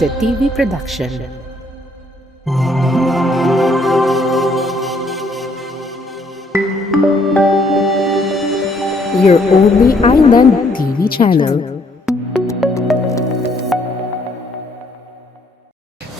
Isa TV Production. Your only island TV channel.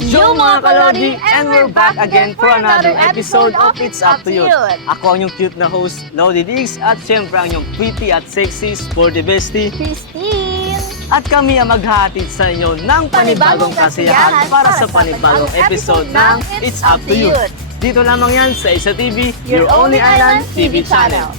Yo mga kalodi! And we're back again for another episode of It's Up to You. Ako ang yung cute na host, Lodi Diggs, at syempre ang yung pretty at sexy sporty bestie, Christine! at kami ang maghahatid sa inyo ng panibagong kasiyahan para sa panibagong episode ng It's Up to You. Dito lamang yan sa Isa TV, your only island TV channel.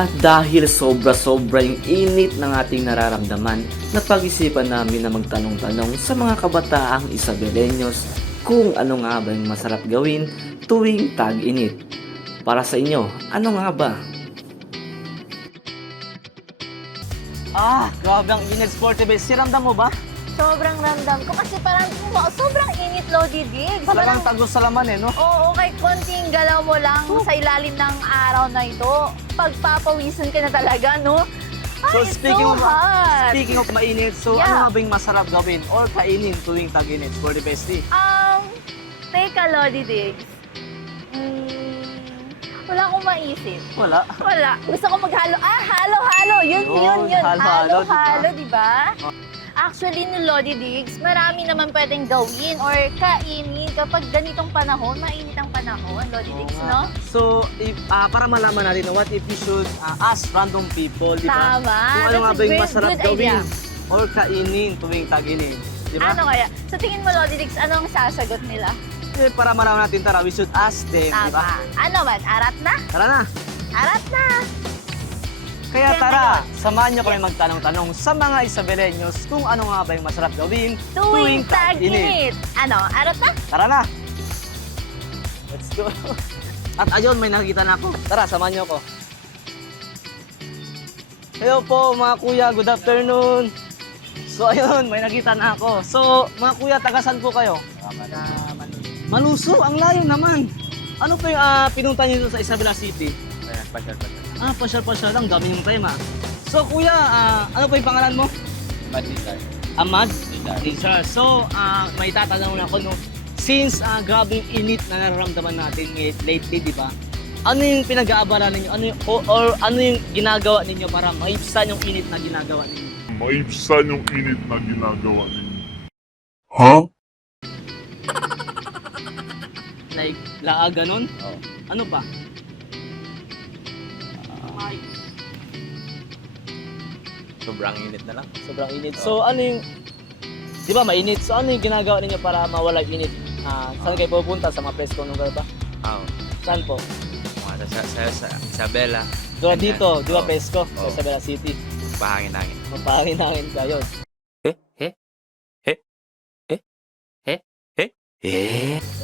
At dahil sobra-sobra yung init ng ating nararamdaman, napag-isipan namin na magtanong-tanong sa mga kabataang Isabeleños kung ano nga ba yung masarap gawin tuwing tag-init. Para sa inyo, ano nga ba? Grabe ang init, sporty base. Siramdam mo ba? Sobrang ramdam ko kasi parang sobrang init, Lodi Diggs. Talagang tagos sa laman no? Oo, kahit konting galaw mo lang sa ilalim ng araw na ito, pagpapawisan ka na talaga, no? So Ay, it's speaking so hot. of mainit, so Yeah. ano nga ba yung masarap gawin or kainin tuwing tag-init, sporty bestie? Teka, Lodi Diggs. Wala akong maisip. Wala. Wala. Gusto ko maghalo. Halo-halo. Yun. Halo-halo, Halo-halo, di ba? Actually, no, Lodi Diggs, marami naman pwedeng gawin or kainin kapag ganitong panahon, mainit ang panahon, Lodi Diggs, no? So, para malaman natin, what if we should ask random people, di ba? Tama. Kung ano nga ba yung masarap good gawin idea. or kainin tuwing tag-init, di ba? Ano kaya? Sa tingin mo, Lodi Diggs, ano ang sasagot nila? Para malaman natin, tara, we should ask them, di ba? Tama. Ano man? Arat na? Tara na! Arat na! Kaya tara, samahan niyo kami magtanong-tanong sa mga Isabeleños kung ano nga ba yung masarap gawin Tuwing tag-init. Ano? Arat na? Tara na! Let's go! At ayun, may nakikita na ako. Tara, samahan niyo ako. Hello po mga kuya, good afternoon. So ayun, may nakita na ako. So mga kuya, tagasan po kayo? Manuso, ang layo naman. Ano po yung pinunta niyo sa Isabela City? Pasyal-pasyal lang, dami yung time So kuya, ano po yung pangalan mo? Ahmad Rizal. So, may tatanong na ako, no? Since grabe yung init na nararamdaman natin lately, di ba? Ano yung pinag-aabalan ninyo? Or ano yung ginagawa ninyo para maibsan yung init na ginagawa ninyo? Huh? Like, laag ganon? Oo. Ano pa? Sobrang init na lang. Sobrang init. So, ano yung... Di ba, mainit? So, ano yung ginagawa ninyo para mawala yung init? Saan kayo pupunta? Sa mga preskong lugar ba? Oo. Saan po? Mga sa Isabela. Doon Ganyan. dito, di ba Oo. presko? Sa Oo. Isabela City. Pahangin-hangin. Mapahangin-hangin kayo.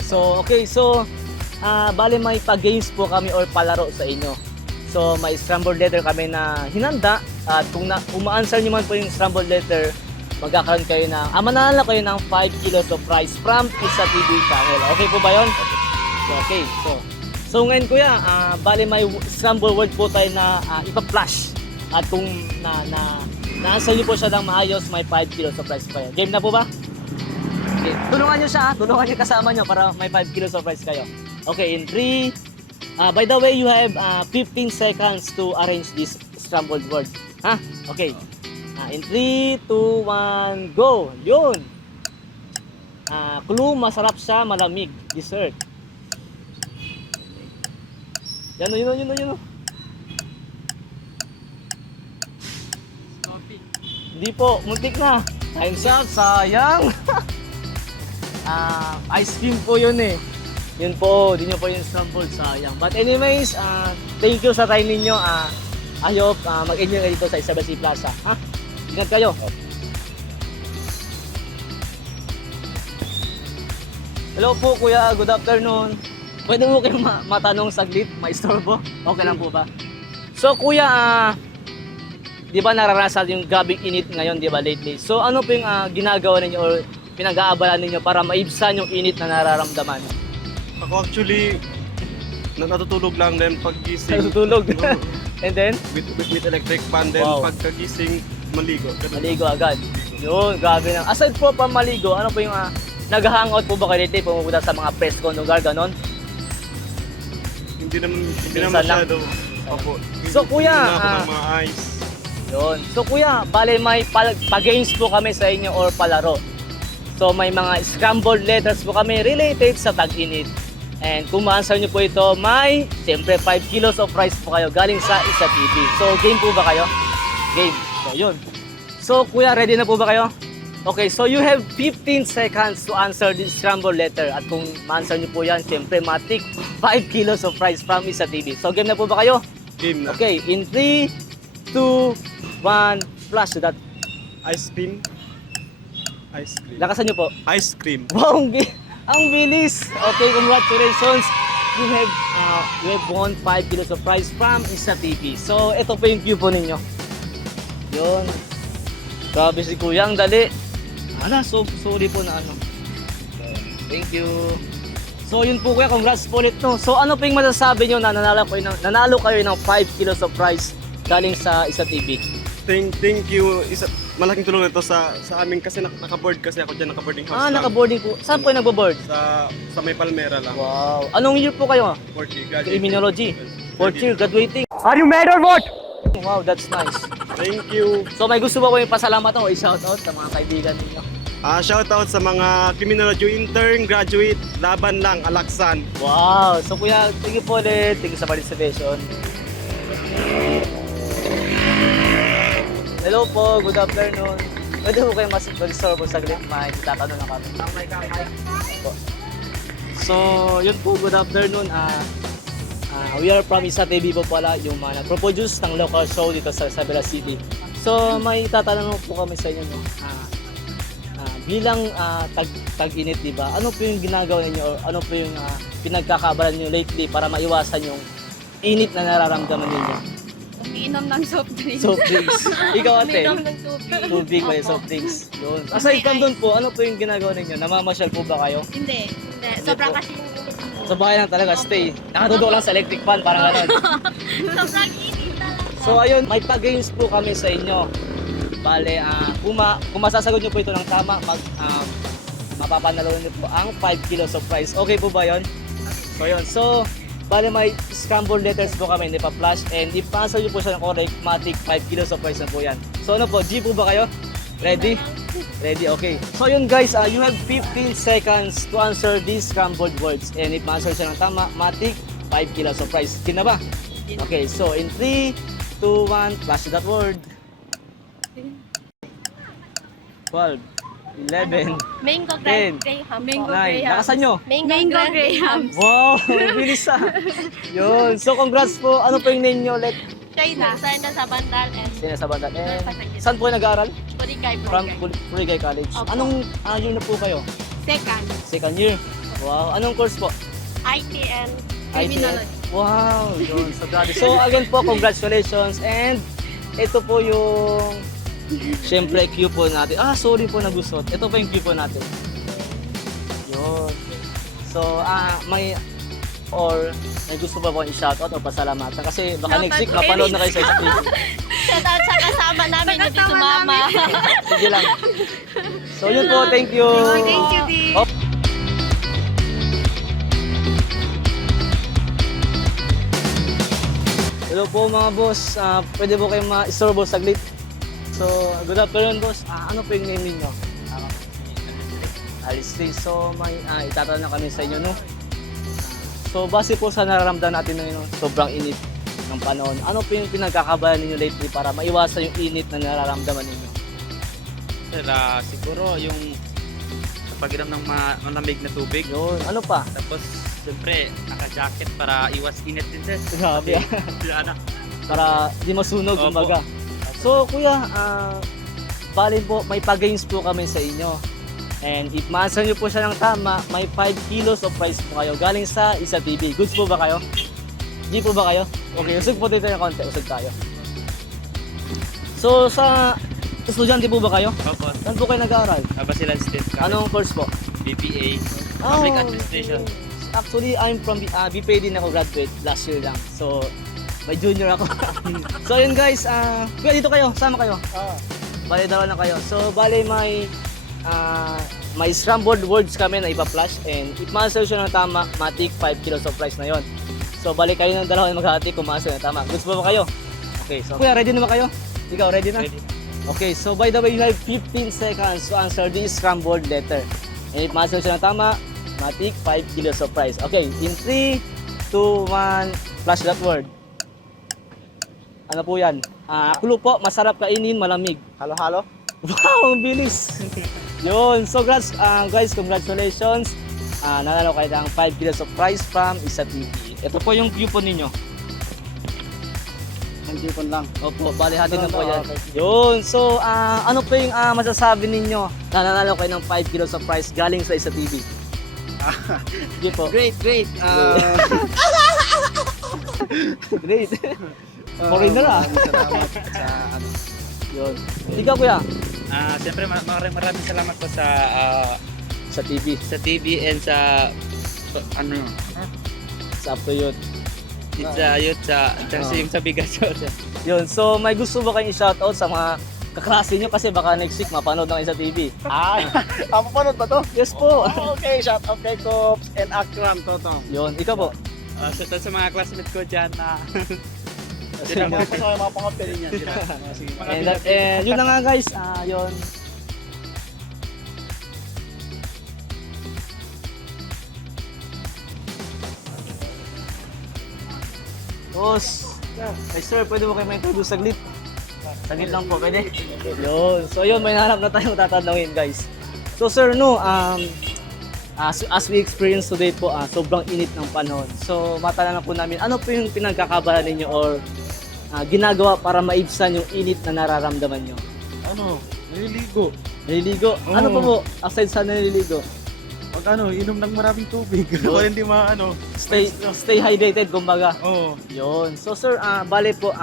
So, okay. So, bale may pa-games po kami or palaro sa inyo. So, may scrambled letter kami na hinanda. At kung uma-answer nyo man po yung scrambled letter, magkakaroon kayo ng, mananalo kayo ng 5 kilos of prize from Isa TV channel. Okay po ba yun? Okay. So ngayon kuya, bale may scrambled word po tayo na ipa-flash. At kung na-answer nyo po siya ng maayos, may 5 kilos of prize pa yun. Game na po ba? Okay. Tulungan nyo siya, tulungan nyo kasama nyo para may 5 kilos of prize kayo. Okay, in 3, by the way, you have 15 seconds to arrange this scrambled word. Okay. In 3, 2, 1, go! Yun! Clue, masarap siya, malamig. Dessert. Yan o, yun o. Hindi po, muntik na. Time's up, sayang. Ice cream po yun eh. Yun po, di nyo po yung scrambled, sayang. But anyways, thank you sa time ninyo. I hope mag-enjoy kayo dito sa Isabela City Plaza. Ingat kayo. Hello po kuya, good afternoon. Pwede mo kayong matanong saglit, maistorbo? Okay lang po ba? So kuya, di ba nararasan yung gabing init ngayon, di ba lately? So ano po yung ginagawa ninyo or pinag-aabalan ninyo para maibsan yung init na nararamdaman? Ako actually, natutulog lang din paggising. Natutulog. Oo. And then, with electric fan, then Wow. pagkagising, maligo. Ganun. maligo agad. Yun, grabe lang. Aside po pa maligo, ano po yung nag-hangout po ba kayo dito? Pumupunta sa mga presko lugar, ganon? Hindi naman Minsan lang. masyado. Opo. So, kuya, Hindi na ako ng mga ice. Yun. So kuya, bale may pag-games po kami sa inyo or palaro. So may mga scrambled letters po kami related sa tag-init. And kung ma-answer nyo po ito, may siyempre 5 kilos of prize po kayo galing sa Isa TV. So game po ba kayo? Game. So yun. So kuya, ready na po ba kayo? Okay, so you have 15 seconds to answer this scrambled letter. At kung ma-answer nyo po yan, siyempre matik 5 kilos of prize from Isa TV. So game na po ba kayo? Game na. Okay, in 3, 2, 1, flash that. Ice cream. Ice cream. Lakasan nyo po. Ice cream. Wow, ang bilis. Okay, congratulations. You have won 5 kilos of prize from Isa TV. So, ito po yung cue po ninyo. Yun. Grabe si Kuya, ang dali. Ala, so sorry po na ano. Thank you. So, yun po Kuya, congrats po ulit no. So, ano po yung masasabi nyo na nanalo kayo ng 5 kilos of prize galing sa Isa TV? Thank you. Malaking tulong ito sa amin kasi naka-board kasi ako dyan, naka-boarding house lang. Naka-boarding po. Saan po yung nagbo-board? Sa may Palmera lang. Wow. Anong year po kayo? 40 Sa immunology. Fourth year, graduating. Are you mad or what? Wow, that's nice. Thank you. So may gusto ba ko yung pasalamatan o i-shoutout sa mga kaibigan ninyo? Shoutout sa mga criminology intern, graduate, laban lang, alaksan. Wow! So kuya, thank you po ulit. Thank you sa participation. Hello po, good afternoon. Pwede po kayo mag-serve sa saglit, may tatanong na kami. Po. So, yun po, good afternoon. We are from Isa TV po pala, yung mga nag-produce ng local show dito sa Isabela City. So, may tatanong po kami sa inyo. No? Bilang tag-init, di ba? Ano po yung ginagawa niyo or ano po yung pinagkakabalan niyo lately para maiwasan yung init na nararamdaman niyo? Umiinom ng soft drinks. Soft drinks. Ikaw ate? Umiinom ng tubig. Tubig ba yung soft drinks? Yun. Aside from doon po, ano po yung ginagawa ninyo? Namamasyal po ba kayo? Hindi. Sobrang kasi Sa bahay lang talaga, stay. Nakatudok lang sa electric fan, parang gano'n. sobrang init talaga. So ayun, may pag-games po kami sa inyo. Bale, kung masasagot nyo po ito ng tama, mapapanalo nyo po ang 5 kilos of prize. Okay po ba yun? So yun, so bale may scrambled letters po kami, hindi pa flash. And if answer nyo po siya ng correct, matik 5 kilos of prize na po yan. So ano po, G po ba kayo? Ready? Ready, okay. So yun guys, you have 15 seconds to answer these scrambled words. And if ma-answer siya ng tama, matik 5 kilos of prize. Kina ba? Okay, so in 3, 2, 1, flash that word. 12, 11, Mango 10, Graham. 9. Nakasan nyo? Mango Graham. Wow, bilis Yun. So congrats po. Ano po yung name nyo ulit? China. Sana sa Bandal and Sina sa banda. And saan po kayo nag-aaral? Purigay. From Purigay College. Opo. Anong year na po kayo? Second. Second year. Wow. Anong course po? IT and ITN. Wow. Yun. So grabe. So again po, congratulations. And ito po yung siyempre cue po natin. Sorry po nagusot. Ito po yung cue po natin. Yun. So, may gusto pa po i-shoutout o pasalamatan? Kasi baka next week mapanood na kayo sa stream. shout out sa kasama namin dito si Mama. Sige lang. So yun po, thank you. Thank you, Di. Oh. Hello po mga boss. Pwede po kayo ma-istorbo saglit. So, good afternoon boss. Ano po yung name ninyo? Alice Lee. So, may itatanong na kami sa inyo, no? So, base po sa nararamdaman natin ngayon, sobrang init ng panahon. Ano po yung pinagkakabalan ninyo lately para maiwasan yung init na nararamdaman ninyo? Sir, siguro yung pagiram ng malamig na tubig. Yun. Ano pa? Tapos, siyempre, naka-jacket para iwas init din, sir. Grabe. Para di masunog, Opo. kumbaga. So, kuya, bali po, may pag-games po kami sa inyo. And if ma-answer nyo po siya ng tama, may 5 kilos of prize po kayo galing sa Isa TV. Goods po ba kayo? G po ba kayo? Okay, usog po dito yung konti. Usog tayo. So, sa estudyante po ba kayo? Opo. Saan po kayo nag-aaral? Basilan State College. Anong course po? BPA. Public Administration. Actually, I'm from BPA din ako, graduate last year lang. So, may junior ako. So, yun guys, kuya dito kayo, sama kayo. Bale, dalawa na kayo. So, bale, may scrambled words kami na ipa-flash and if ma-answer siya ng tama, matik 5 kilos of prize na yon. So, balik kayo ng dalawa na maghati kung ma-answer na tama. Goods ba kayo? Okay, so, kuya, ready na ba kayo? Ikaw, ready na? Ready. Okay, so by the way, you have 15 seconds to answer this scrambled letter. And if ma-answer siya ng tama, matik 5 kilos of prize. Okay, in 3, 2, 1, flash that word. Ano po yan? Clue po, masarap kainin, malamig. Halo-halo? Wow, ang bilis! Yun, so guys, congratulations. Nanalo kayo ng 5 kilos of prize from Isa TV. Ito po yung coupon ninyo. Ang coupon lang. Opo, bali hati na po yan. Yun, so ano po yung masasabi ninyo na nanalo kayo ng 5 kilos of prize galing sa Isa TV? Sige po. Great. Great. Foreigner Salamat sa ano. Yun. Ikaw kuya? Siyempre maraming salamat po sa Sa TV. sa TV and sa ano Sa Up to Youth. sa youth sa yung sa bigas. Yun, so may gusto ba kayong i-shoutout sa mga kaklase nyo kasi baka next week mapanood ng Isa TV? Mapapanood ba to? Yes po. Okay, shout out kay Cops and Akram Toto. Yun, ikaw po. Shout out sa mga classmates ko dyan na Sila mga pasama, mga pangapel niya. Sige. And yun na nga guys, yun. Boss, hey sir, pwede mo kayo ma-interview saglit? Saglit lang po, pwede? Yun, so yun, may nahanap na tayong tatanungin guys. So sir, no, as we experience today po, sobrang init ng panahon. So matanong po namin, ano po yung pinagkakabalan ninyo or ginagawa para maibsan yung init na nararamdaman nyo? Ano, naliligo. Naliligo? Ano pa po aside sa naliligo? Pag ano, inom ng maraming tubig. Para hindi maano. Stay hydrated kumbaga. Oo. Yun. So sir, bale po,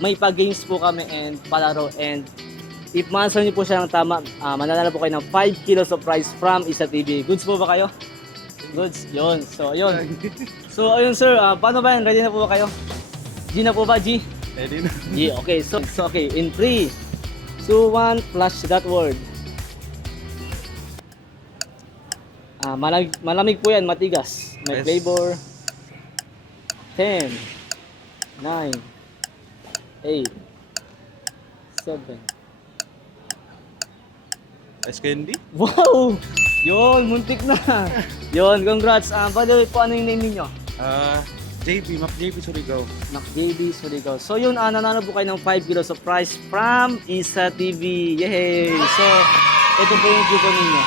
may pa-games po kami and palaro and if ma-answer niyo po siya ng tama, mananalo po kayo ng 5 kilos of prize from Isa TV. Goods po ba kayo? Goods. Yun. So, yun. So, ayun sir, paano ba yan? Ready na po ba kayo? G na po ba? G? Ready na. G. Okay. So okay. In 3, 2, 1, flash that word. Malamig po yan, matigas. May Yes. flavor. 10, 9, 8, 7. Ice candy? Wow! Yun, muntik na. Yun, congrats. By the way po, ano yung name ninyo? JB, Mac JB Surigao. JB Surigao. So yun, nanalo po kayo ng 5 kilos of prize from Isa TV. Yay! So, ito po yung coupon ninyo.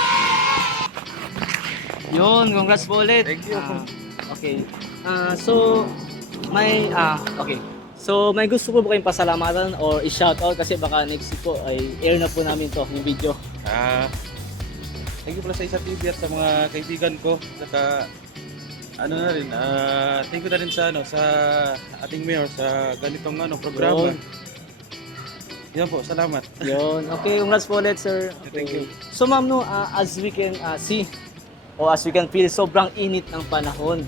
Yun, congrats po ulit. Thank you. Okay. So, okay. So, may gusto po ba kayong pasalamatan or i-shoutout kasi baka next week po ay air na po namin to, yung video. Thank you pala sa Isa TV at sa mga kaibigan ko. Saka, ano na rin, thank you na rin sa, sa ating mayor sa ganitong programa. Yan po, salamat. Yun. Okay, congrats po ulit, sir. Thank you. So, ma'am, no, as we can see, o as we can feel, sobrang init ng panahon.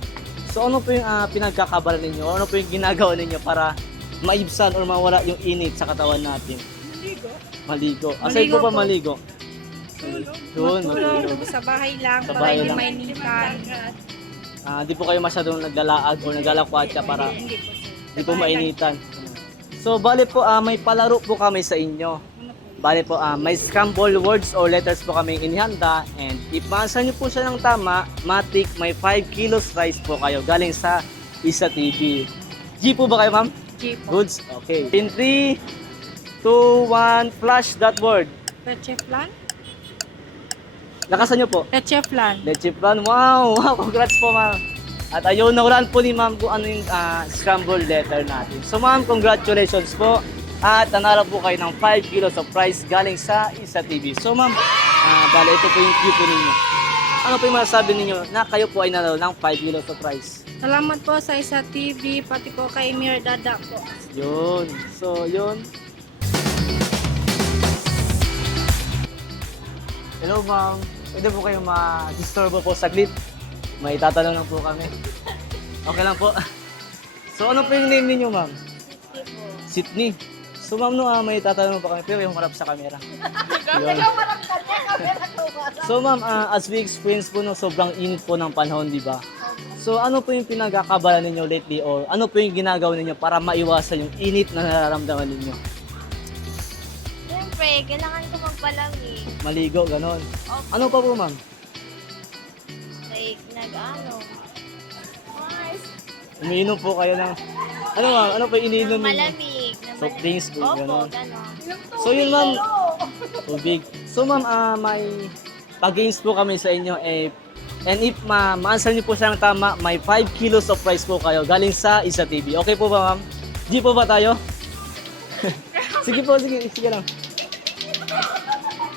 So, ano po yung pinagkakabalan ninyo? Ano po yung ginagawa ninyo para maibsan or mawala yung init sa katawan natin? Maligo. Aside po ba maligo? Doon, matulog. Sa bahay lang, Sa para bahay hindi lang. mainitan. Di po kayo masyadong naglalaag o naglalakwatsa para di po mainitan. So, bale po, may palaro po kami sa inyo. Bale po, may scrambled words or letters po kami inihanda. And if ma-answer niyo po siya ng tama, matik, may 5 kilos rice po kayo galing sa Isa TV. G po ba kayo, ma'am? Jeep. Goods? Okay. In 3, 2, 1, flash that word. Leche flan? Lakasan niyo po. Leche flan. Leche plan. Wow! Wow! Congrats po, ma'am. At ayun, nawalan po ni ma'am kung ano yung scrambled letter natin. So, ma'am, congratulations po. At nanalo po kayo ng 5 kilos of prize galing sa Isa TV. So, ma'am, Bale, ito po yung queue po ninyo. Ano po yung masasabi ninyo na kayo po ay nanalo ng 5 kilos of rice? Salamat po sa Isa TV, pati po kay Mir Dada po. Yun. So, yun. Hello, ma'am. Pwede po kayong ma-disturbo po saglit. May tatanong lang po kami. Okay lang po. So, ano po yung name ninyo, ma'am? Sydney. So, ma'am, no, may tatanong po kami, pero yung harap sa camera. Yun. So, ma'am, as we experience po, no, sobrang init po ng panahon, di ba? So, ano po yung pinagkakabalan ninyo lately or ano po yung ginagawa ninyo para maiwasan yung init na nararamdaman ninyo? Siyempre, kailangan ko magpalamig. Maligo, ganon. Ano pa po, ma'am? Like, Umiinom po kayo ng... Ano, ma'am? Ano po yung iniinom ninyo? malamig. Soft drinks po, Opo, ganon. ganon. So, yun, ma'am. Tubig. So, ma'am, may pag-games po kami sa inyo. And if ma-answer niyo po siya ng tama, may 5 kilos of prize po kayo galing sa Isa TV. Okay po ba, ma'am? G po ba tayo? Sige po, sige lang.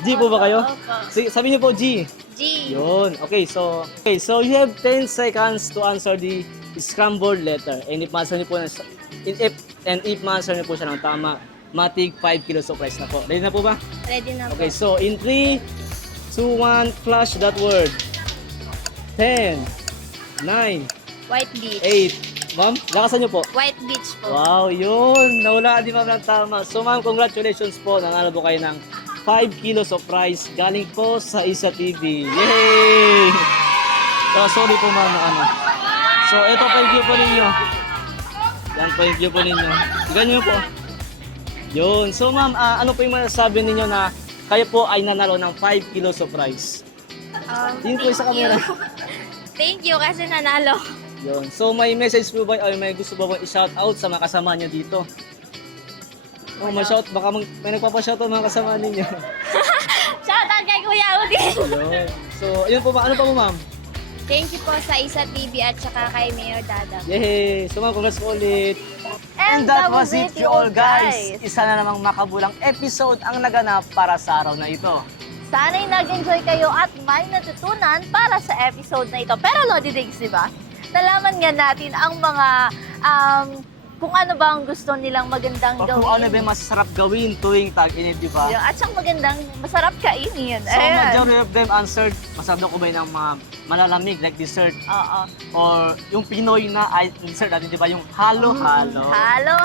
G po ba kayo? Opo. Sige, sabi niyo po G. G. Yun. Okay, so you have 10 seconds to answer the scrambled letter. And if ma-answer niyo po if ma-answer niyo po siya ng tama, matig 5 kilos of prize na po. Ready na po ba? Ready na po. Okay, so in 3, 2, 1, flash that word. 10, 9, White beach. 8. Ma'am, lakasan niyo po. White beach po. Wow, yun. Nawala di ma'am ng tama. So ma'am, congratulations po. Nanalo po kayo ng 5 kilos of rice galing po sa Isa TV. Yay! Sorry po ma'am na ano. So ito pa yung view po ninyo. Yan po yung view po ninyo. Ganyan po. Yun. So ma'am, ano po yung masasabi ninyo na kayo po ay nanalo ng 5 kilos of rice? Yun po sa camera. Thank you kasi nanalo. Yun. So may message po ba o may gusto ba i-shout out sa mga kasama niyo dito? Oh, may shout baka may nagpapa-shout out mga kasama ninyo. Shout out kay Kuya Udin. Yun. So, yun po ba? Ano pa po, ma'am? Thank you po sa Isa TV at saka kay Mayor Dada. Yay! So, ma'am, congrats po ulit. And that was it, you all guys. Isa na namang makabulang episode ang naganap para sa araw na ito. Sana'y nag-enjoy kayo at may natutunan para sa episode na ito. Pero Lodi Diggs, di ba? Nalaman nga natin ang mga kung ano ba ang gusto nilang magandang O gawin. kung ano ba yung masarap gawin tuwing tag-init, di ba? Yun, at siyang magandang, masarap kainin. So, majority of them answered, masarap daw kumain ng mga malalamig like dessert. Oo. Or yung Pinoy na dessert natin, di ba? Yung halo-halo.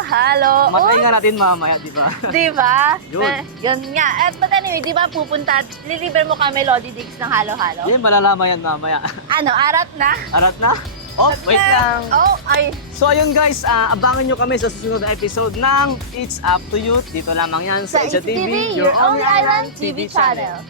Halo. Matry nga natin mamaya, di ba? Di ba? Yun. Yun nga. But anyway, di ba pupunta, liliber mo kami Lodi Diggs ng halo-halo? Yan, malalaman yan mamaya. Ano, arat na? Arat na? Oh, wait lang. Oh, ay. So ayun guys, abangan nyo kami sa susunod na episode ng It's Up to You. Dito lamang yan sa Isa TV, your only island TV channel.